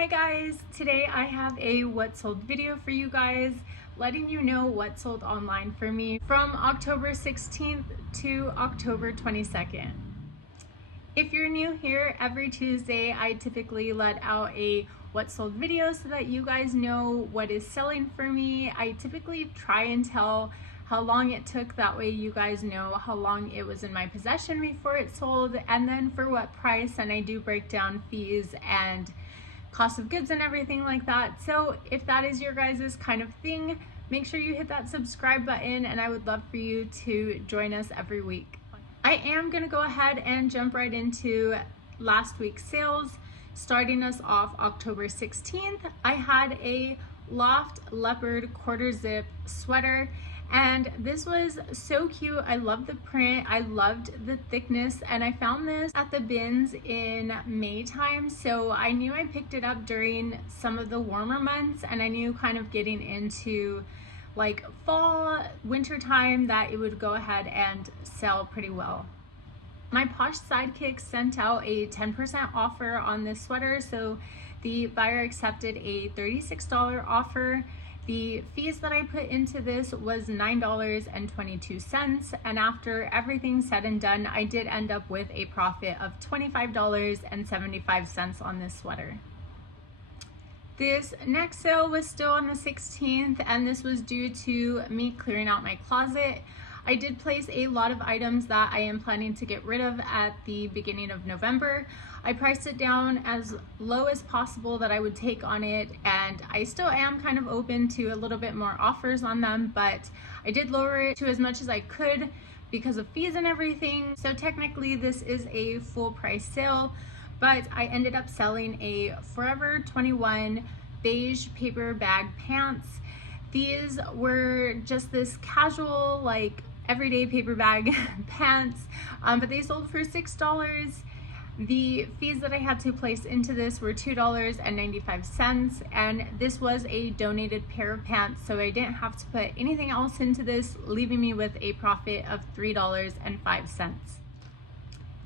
Hi guys, today I have a what sold video for you guys, letting you know what sold online for me from October 16th to October 22nd. If you're new here, every Tuesday I typically let out a what sold video so that you guys know what is selling for me. I typically try and tell how long it took, that way you guys know how long it was in my possession before it sold, and then for what price, and I do break down fees and cost of goods and everything like that. So if that is your guys' kind of thing, make sure you hit that subscribe button, and I would love for you to join us every week. I am gonna go ahead and jump right into last week's sales. Starting us off October 16th, I had a loft leopard quarter zip sweater, and this was so cute. I loved the print, I loved the thickness, and I found this at the bins in May time, so I knew I picked it up during some of the warmer months, and I knew kind of getting into like fall, winter time that it would go ahead and sell pretty well. My Posh sidekick sent out a 10% offer on this sweater, so the buyer accepted a $36 offer. The fees that I put into this was $9.22, and after everything said and done, I did end up with a profit of $25.75 on this sweater. This next sale was still on the 16th, and this was due to me clearing out my closet. I did place a lot of items that I am planning to get rid of at the beginning of November. I priced it down as low as possible that I would take on it, and I still am kind of open to a little bit more offers on them, but I did lower it to as much as I could because of fees and everything. So technically this is a full price sale, but I ended up selling a Forever 21 beige paper bag pants. These were just this casual, like everyday paper bag pants, but they sold for $6. The fees that I had to place into this were $2.95, and this was a donated pair of pants, so I didn't have to put anything else into this, leaving me with a profit of $3.05.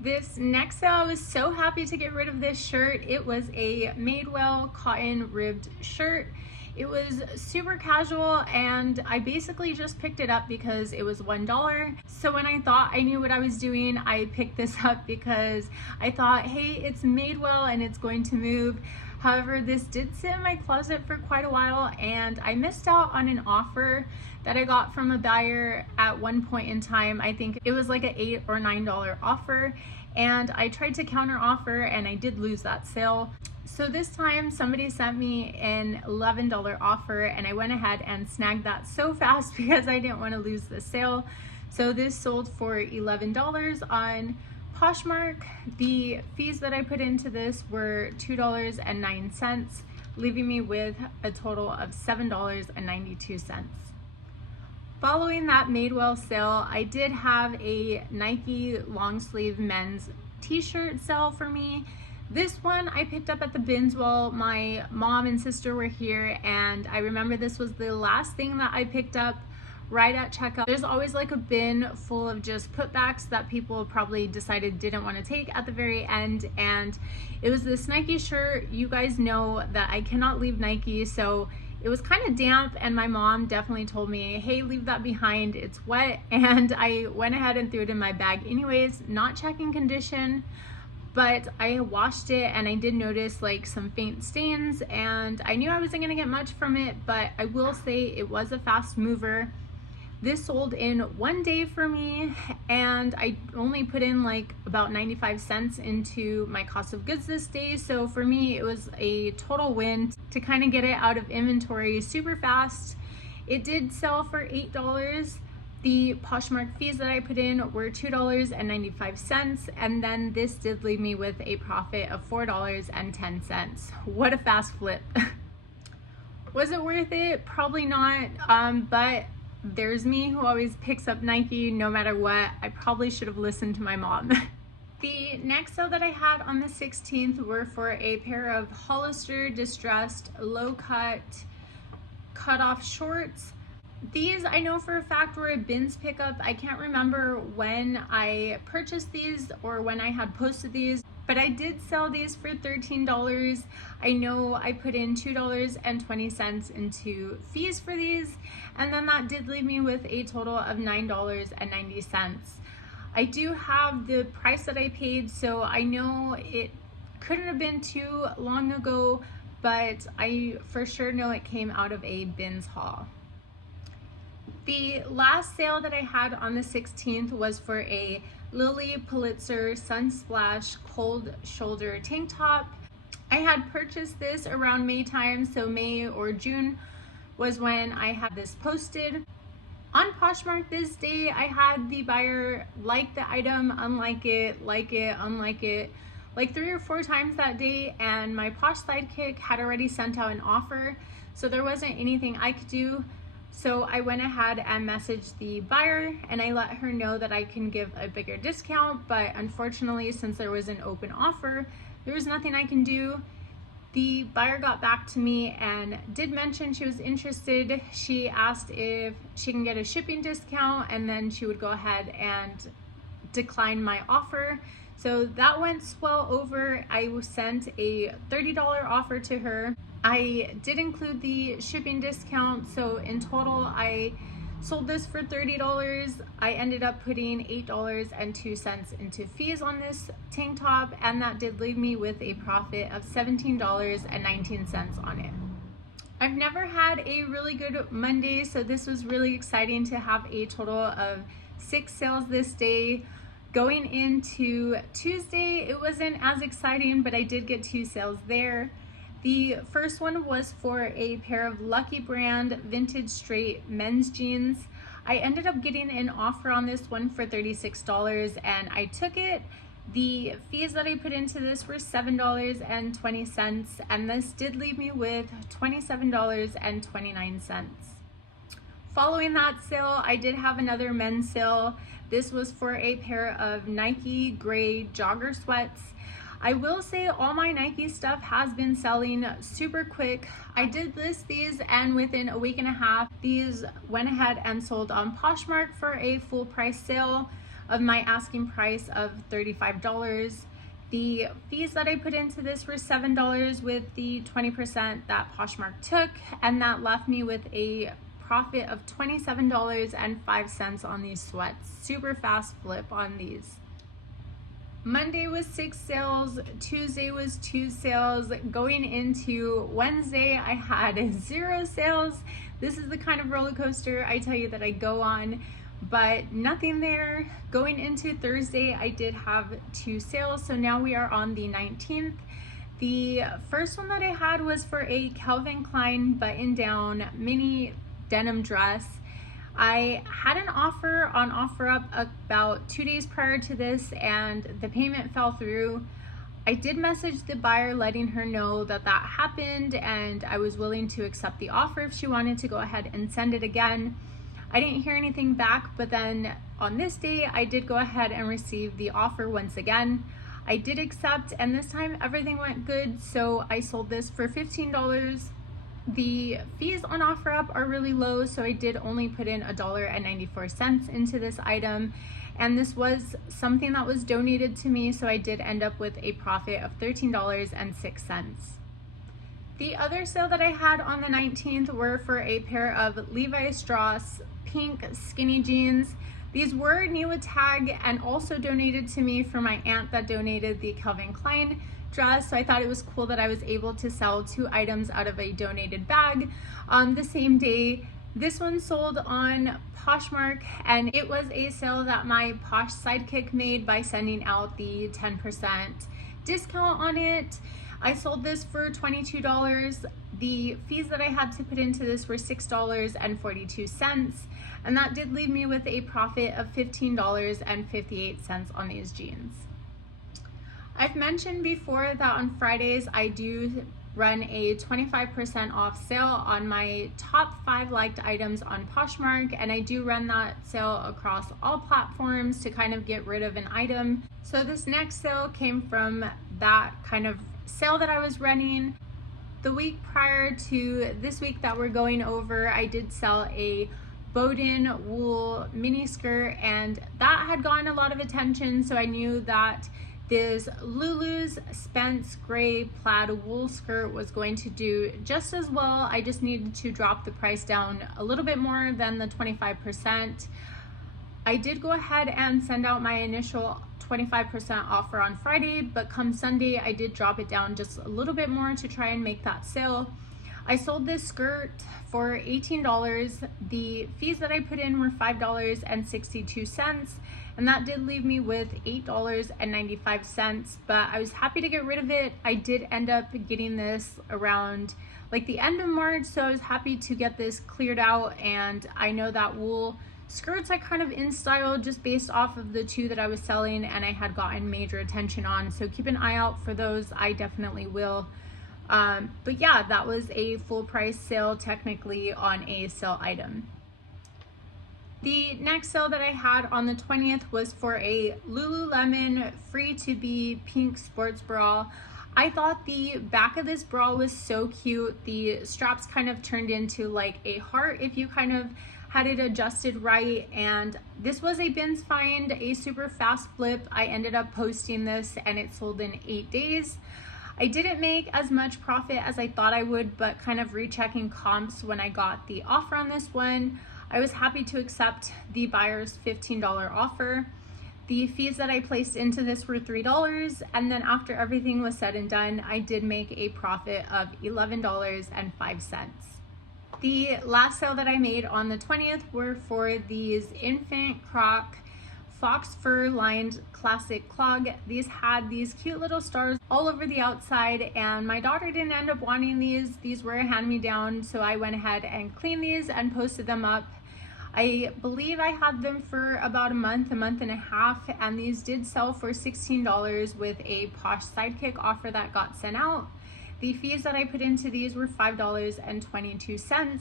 This next sale, I was so happy to get rid of this shirt. It was a Madewell cotton ribbed shirt. It was super casual, and I basically just picked it up because it was $1. So when I thought I knew what I was doing, I picked this up because I thought, hey, it's Madewell and it's going to move. However, this did sit in my closet for quite a while, and I missed out on an offer that I got from a buyer at one point in time. I think it was like an $8 or $9 offer, and I tried to counter offer and I did lose that sale. So this time somebody sent me an $11 offer, and I went ahead and snagged that so fast because I didn't want to lose the sale. So this sold for $11 on Poshmark. The fees that I put into this were $2.09, leaving me with a total of $7.92. Following that Madewell sale, I did have a Nike long sleeve men's t-shirt sale for me. This one I picked up at the bins while my mom and sister were here, and I remember this was the last thing that I picked up right at checkout. There's always like a bin full of just putbacks that people probably decided didn't want to take at the very end, and it was this Nike shirt. You guys know that I cannot leave Nike, so it was kind of damp, and my mom definitely told me, hey, leave that behind, it's wet, and I went ahead and threw it in my bag anyways, not checking condition. But I washed it, and I did notice like some faint stains, and I knew I wasn't gonna get much from it, but I will say it was a fast mover. This sold in one day for me, and I only put in like about 95 cents into my cost of goods this day. So for me, it was a total win to kind of get it out of inventory super fast. It did sell for $8. The Poshmark fees that I put in were $2.95, and then this did leave me with a profit of $4.10. What a fast flip. Was it worth it? Probably not, but there's me who always picks up Nike no matter what. I probably should have listened to my mom. The next sale that I had on the 16th were for a pair of Hollister distressed low cut off shorts. These I know for a fact were a bins pickup. I can't remember when I purchased these or when I had posted these, but I did sell these for $13. I know I put in $2.20 into fees for these, and then that did leave me with a total of $9.90. I do have the price that I paid, so I know it couldn't have been too long ago, but I for sure know it came out of a bins haul. The last sale that I had on the 16th was for a Lily Pulitzer Sunsplash cold shoulder tank top. I had purchased this around May time, so May or June was when I had this posted. On Poshmark this day, I had the buyer like the item, unlike it, unlike it, like 3 or 4 times that day, and my Posh sidekick had already sent out an offer, so there wasn't anything I could do. So I went ahead and messaged the buyer, and I let her know that I can give a bigger discount, but unfortunately, since there was an open offer, there was nothing I can do. The buyer got back to me and did mention she was interested. She asked if she can get a shipping discount, and then she would go ahead and decline my offer. So that went well over. I sent a $30 offer to her. I did include the shipping discount, so in total I sold this for $30. I ended up putting $8.02 into fees on this tank top, and that did leave me with a profit of $17.19 on it. I've never had a really good Monday, so this was really exciting to have a total of 6 sales this day. Going into Tuesday, it wasn't as exciting, but I did get 2 sales there. The first one was for a pair of Lucky Brand vintage straight men's jeans. I ended up getting an offer on this one for $36, and I took it. The fees that I put into this were $7.20, and this did leave me with $27.29. Following that sale, I did have another men's sale. This was for a pair of Nike gray jogger sweats. I will say all my Nike stuff has been selling super quick. I did list these, and within a week and a half, these went ahead and sold on Poshmark for a full price sale of my asking price of $35. The fees that I put into this were $7 with the 20% that Poshmark took, and that left me with a profit of $27.05 on these sweats. Super fast flip on these. Monday was 6 sales, Tuesday was 2 sales. Going into Wednesday, I had 0 sales. This is the kind of roller coaster I tell you that I go on, but nothing there. Going into Thursday, I did have 2 sales, so now we are on the 19th. The first one that I had was for a Calvin Klein button-down mini denim dress. I had an offer on OfferUp about 2 days prior to this, and the payment fell through. I did message the buyer letting her know that that happened, and I was willing to accept the offer if she wanted to go ahead and send it again. I didn't hear anything back, but then on this day I did go ahead and receive the offer once again. I did accept, and this time everything went good, so I sold this for $15. The fees on OfferUp are really low, so I did only put in $1.94 into this item, and this was something that was donated to me, so I did end up with a profit of $13.06. The other sale that I had on the 19th were for a pair of Levi Strauss pink skinny jeans. These were new with tag and also donated to me for my aunt that donated the Calvin Klein dress, so I thought it was cool that I was able to sell 2 items out of a donated bag on the same day. This one sold on Poshmark, and it was a sale that my Posh sidekick made by sending out the 10% discount on it. I sold this for $22. The fees that I had to put into this were $6.42, and that did leave me with a profit of $15.58 on these jeans. I've mentioned before that on Fridays I do run a 25% off sale on my top 5 liked items on Poshmark, and I do run that sale across all platforms to kind of get rid of an item. So this next sale came from that kind of sale that I was running. The week prior to this week that we're going over, I did sell a Bowden wool mini skirt, and that had gotten a lot of attention, so I knew that This Lulu's Spence gray plaid wool skirt was going to do just as well. I just needed to drop the price down a little bit more than the 25%. I did go ahead and send out my initial 25% offer on Friday, but come Sunday, I did drop it down just a little bit more to try and make that sale. I sold this skirt for $18. The fees that I put in were $5.62, and that did leave me with $8.95, but I was happy to get rid of it. I did end up getting this around like the end of March, so I was happy to get this cleared out, and I know that wool skirts I kind of in style just based off of the two that I was selling and I had gotten major attention on, so keep an eye out for those. I definitely will. But yeah, that was a full price sale technically on a sale item. The next sale that I had on the 20th was for a Lululemon free to be pink sports bra. I thought the back of this bra was so cute. The straps kind of turned into like a heart if you kind of had it adjusted right, and this was a bins find, a super fast flip. I ended up posting this and it sold in 8 days. I didn't make as much profit as I thought I would, but kind of rechecking comps when I got the offer on this one, I was happy to accept the buyer's $15 offer. The fees that I placed into this were $3, and then after everything was said and done, I did make a profit of $11.05. The last sale that I made on the 20th were for these infant croc fox fur lined classic clog. These had these cute little stars all over the outside, and my daughter didn't end up wanting these. These were a hand-me-down, so I went ahead and cleaned these and posted them up. I believe I had them for about a month and a half, and these did sell for $16 with a Posh Sidekick offer that got sent out. The fees that I put into these were $5.22,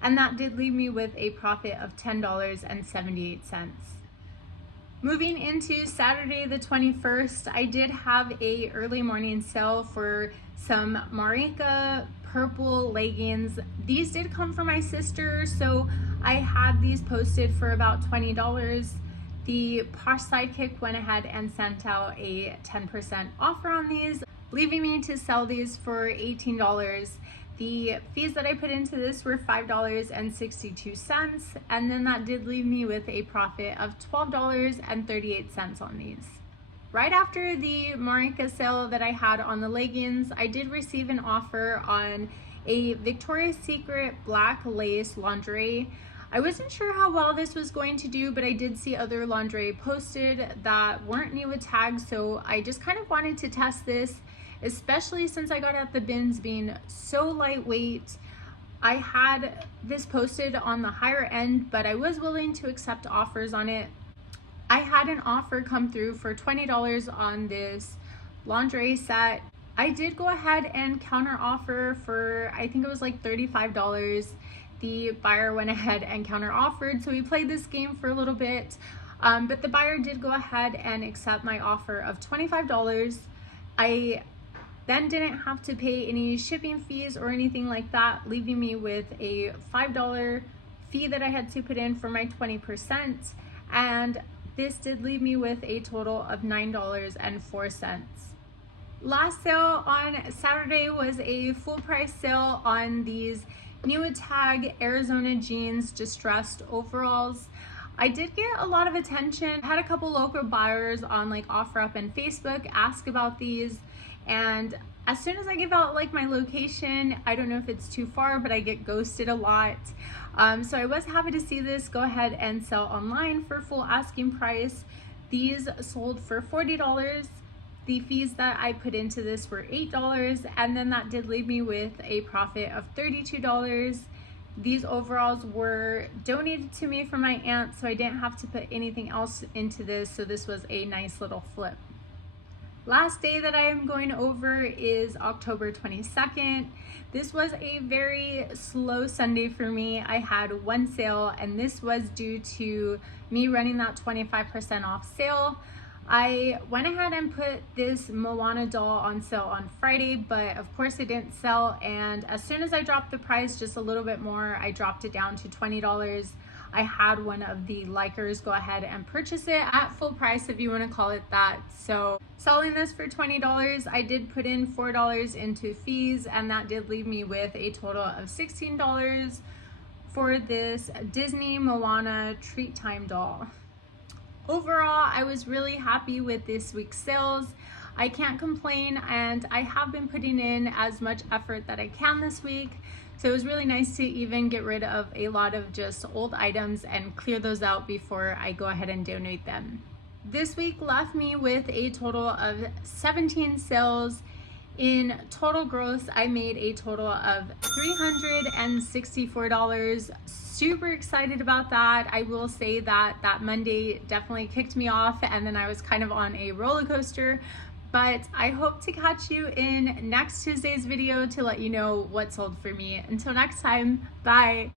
and that did leave me with a profit of $10.78. Moving into Saturday the 21st, I did have a early morning sale for some Marika purple leggings. These did come from my sister, so I had these posted for about $20. The Posh Sidekick went ahead and sent out a 10% offer on these, leaving me to sell these for $18. The fees that I put into this were $5.62, and then that did leave me with a profit of $12.38 on these. Right after the Marika sale that I had on the leggings, I did receive an offer on a Victoria's Secret black lace lingerie. I wasn't sure how well this was going to do, but I did see other lingerie posted that weren't new with tags, so I just kind of wanted to test this, especially since I got at the bins being so lightweight. I had this posted on the higher end, but I was willing to accept offers on it. I had an offer come through for $20 on this lingerie set. I did go ahead and counter offer for, I think it was like $35. The buyer went ahead and counter offered, so we played this game for a little bit, but the buyer did go ahead and accept my offer of $25. I then didn't have to pay any shipping fees or anything like that, leaving me with a $5 fee that I had to put in for my 20%, and this did leave me with a total of $9.04. Last sale on Saturday was a full price sale on these new tag Arizona jeans distressed overalls. I did get a lot of attention. I had a couple local buyers on like OfferUp and Facebook ask about these, and as soon as I give out like my location, I don't know if it's too far, but I get ghosted a lot. So I was happy to see this go ahead and sell online for full asking price. These sold for $40. The fees that I put into this were $8, and then that did leave me with a profit of $32. These overalls were donated to me from my aunt, so I didn't have to put anything else into this, so this was a nice little flip. Last day that I am going over is October 22nd. This was a very slow Sunday for me. I had one sale, and this was due to me running that 25% off sale. I went ahead and put this Moana doll on sale on Friday, but of course it didn't sell, and as soon as I dropped the price just a little bit more, I dropped it down to $20. I had one of the likers go ahead and purchase it at full price, if you want to call it that. So Selling this for $20, I did put in $4 into fees, and that did leave me with a total of $16 for this Disney Moana Treat Time doll. Overall, I was really happy with this week's sales. I can't complain, and I have been putting in as much effort that I can this week. So it was really nice to even get rid of a lot of just old items and clear those out before I go ahead and donate them. This week left me with a total of 17 sales. In total gross, I made a total of $364. Super excited about that. I will say that that Monday definitely kicked me off, and then I was kind of on a roller coaster. But I hope to catch you in next Tuesday's video to let you know what sold for me. Until next time, bye.